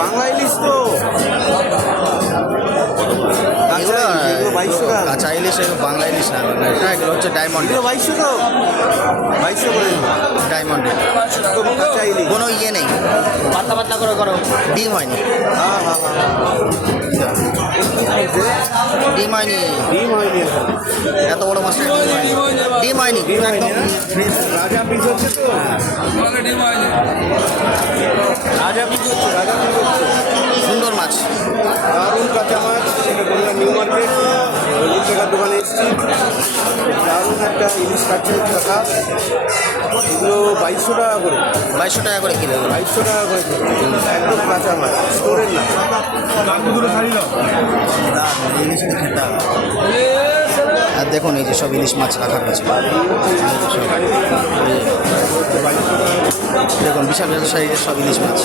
বাংলা ইলিশ তো এগুলো কাঁচা ইলিশ, এগুলো বাংলা ইলিশ না, এগুলো হচ্ছে ডায়মন্ড। 2200 তো 2200 করে ডায়মন্ড কাঁচা ইলিশ। কোনো ইয়ে নেই, পাতলা পাতলা করে করো, ডিম হয়নি। হ্যাঁ হ্যাঁ ডিম হয়নি, ডিম হয়নি এত বড় মাছটা ডিম হয়নি, ডিম হয়নি একদম। রাজা পিস হচ্ছে তো রাজা পিস হচ্ছে সুন্দর মাছ। দারুণ কাঁচা মাছ, সেটা বললাম নিউ মার্কেট হলুদ টাকার দোকানে এসেছি। দারুণ একটা ইলিশ কাটছে টাকা, এগুলো 2200 টাকা করে, 2200 টাকা করে কিলো। 2200 টাকা করে কিলো। একদম কাঁচা মাছ, স্টোরের না। আর দেখুন এই যে সব ইলিশ মাছ রাখা রয়েছে, দেখুন বিশাল বিশাল সাইজের সব ইলিশ মাছ।